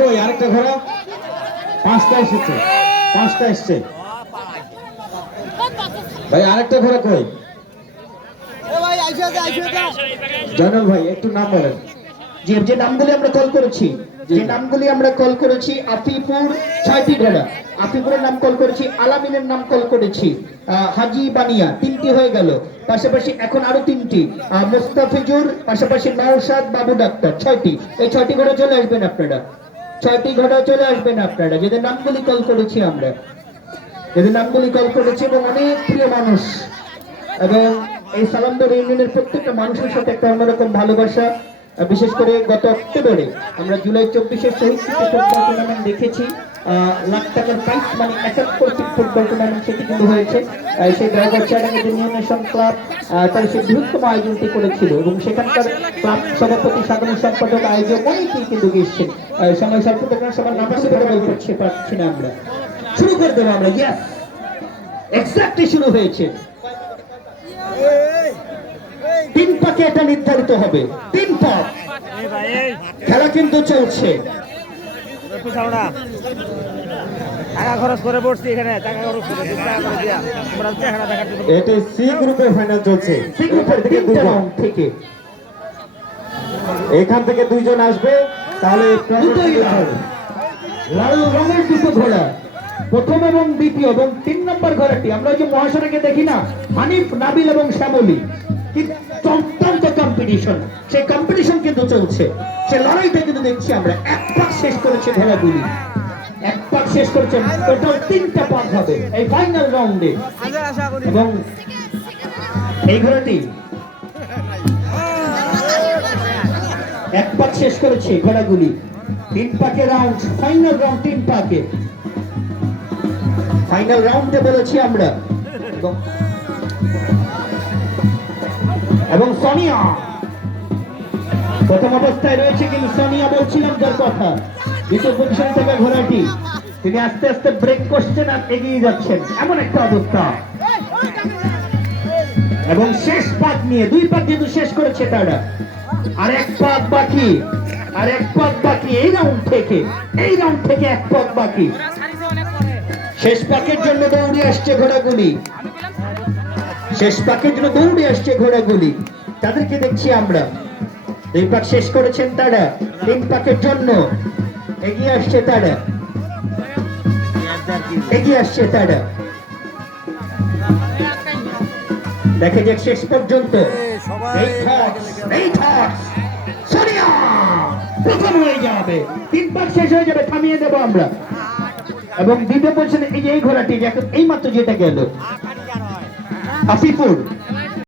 কই আরেকটা ঘোড়া? পাঁচটা এসেছে, পাঁচটা এসছে ভাই। আরেকটা ঘোড়া কই? জয়নাল ভাই একটু নাম বলেন। যে নামগুলি আমরা কল করেছি, আফিপুর 6টি ঘোড়া, আফিপুরের নাম কল করেছি, আলামিনের নাম কল করেছি, হাজি বানিয়া 3টি হয়ে গেল, পাশাপাশি এখন আরো 3টি, মোস্তাফিজুর, পাশাপাশি নওশাদ, বাবু ডাক্তার, 6টি। এই 6টি ঘোড়া চলে আসবেন আপনারা, 6টি ঘোড়া চলে আসবেন আপনারা, যাদের নামগুলি কল করেছি আমরা, যাদের নামগুলি কল করেছি। এবং অনেক প্রিয় মানুষ, এবং এই সালামদর ইউনিয়নের প্রত্যেকটা মানুষের সাথে একটা অন্যরকম ভালোবাসা। বিশেষ করে গত অক্টোবরে আমরা জুলাই 24-এর শহীদ স্মৃতি ফুটবল টুর্নামেন্ট দেখেছি। লাখ টাকার প্রাইজ মানে 71 ফুটবল টুর্নামেন্ট সেটি কিন্তু হয়েছে। সেই ড্রাইভার চেয়ারিং ইউনিয়নেশন ক্লাব তার সেই বৃহত্তম আয়োজনটি করেছিল, এবং সেখানকার ক্লাব সভাপতি, সাধারণ সম্পাদক, আয়োজক অনেকেই কিন্তু গিয়েছেন। সময় স্বল্পতার কারণে সবার নাম বলতে পারছি না আমরা। শুরু করে দেবো আমরা। ইয়েস, এক্স্যাক্টলি শুরু হয়েছে। 3 পাকে এটা নির্ধারিত হবে, 3 পাক খেলা কিন্তু চলছে। টাকা খরচ করে পড়ছি এখানে, টাকা খরচ করে এটা সি গ্রুপের ফাইনাল চলছে। সি গ্রুপের 3টা রাউন্ড থেকে এখান থেকে 2 জন আসবে, তাহলে লাল রঙের 2টো ঘোড়া, প্রথম এবং দ্বিতীয়, এবং 3 নম্বর ঘোড়াটি আমরা ওই যে মহাসড়কে দেখি না, হানিফ, নাবিল এবং শ্যামলী, কি অত্যন্ত কম্পিটিশন, সেই কম্পিটিশন কিন্তু চলছে, সে লড়াইটা কিন্তু দেখছি আমরা। 1 পাক শেষ করেছে ঘোড়াগুলি, 1 পাক শেষ করেছে, টোটাল 3টা পাক হবে এই ফাইনাল রাউন্ডে। এবং এই ঘোড়াটি 1 পাক শেষ করেছে ঘোড়াগুলি, 3 পাকে রাউন্ড, ফাইনাল রাউন্ড 3 পাকে, ফাইনাল রাউন্ডে বলেছি আমরা। এবং সোনিয়া প্রথম অবস্থায় রয়েছে, কিন্তু সোনিয়া বলছিলাম যার কথা, দ্বিতীয় পজিশন থেকে ঘোড়াটি, তিনি আস্তে আস্তে ব্রেক করছেন আর এগিয়ে যাচ্ছেন, এমন একটা অবস্থা। এবং শেষ পাক নিয়ে 2 পাক যেহেতু শেষ করেছে তারা, আর 1 পাক বাকি, আর 1 পাক বাকি এই রাউন্ড থেকে, 1 পাক বাকি। শেষ পাকের জন্য দৌড়ে আসছে ঘোড়াগুলি, শেষ পাকের জন্য দৌড়ে আসছে ঘোড়াগুলি, তাদেরকে দেখছি আমরা। 2 পাক শেষ করেছেন তারা, 3 পাকের জন্য এগিয়ে আসছে তারা, এগিয়ে আসছে তারা। দেখে যাক শেষ পর্যন্ত। সোনিয়া প্রথম হয়ে যাবে, 3 পাক শেষ হয়ে যাবে, থামিয়ে দেবো আমরা। এবং দ্বিতীয় পজিশনে এই ঘোড়াটি এই মাত্র যেটা গেল, আফিপুর